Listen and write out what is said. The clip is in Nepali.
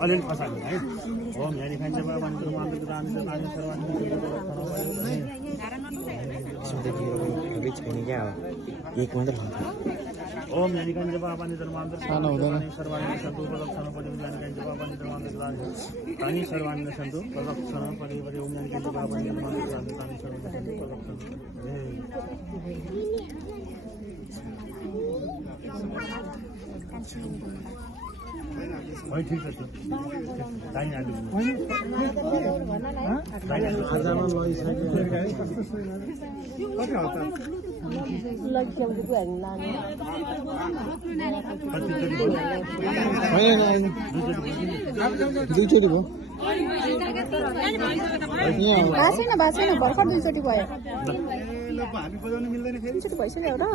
अलिअलि फसाल्नु है ओम यानी खान्छ बाबा मन्त्र मन्त्र रानी रानी सर्वानी रिच पनि क्या हो एक मात्र ओम यानी खान्छ बाबा मन्त्र मन्त्र सानो हुँदैन सर्वानी सन्तु प्रदक्षिण परि यानी खान्छ बाबा मन्त्र मन्त्र रानी सर्वानी सन्तु प्रदक्षिण परि ओम यानी खान्छ बाबा मन्त्र मन्त्र रानी सर्वानी सन्तु प्रदक्षिण वही ठीक है दाई आलु आजामा दुईचोटि भयो बाँचेन भर्खर दुईचोटि भयो दुईचोटि भइसक्यो एउटा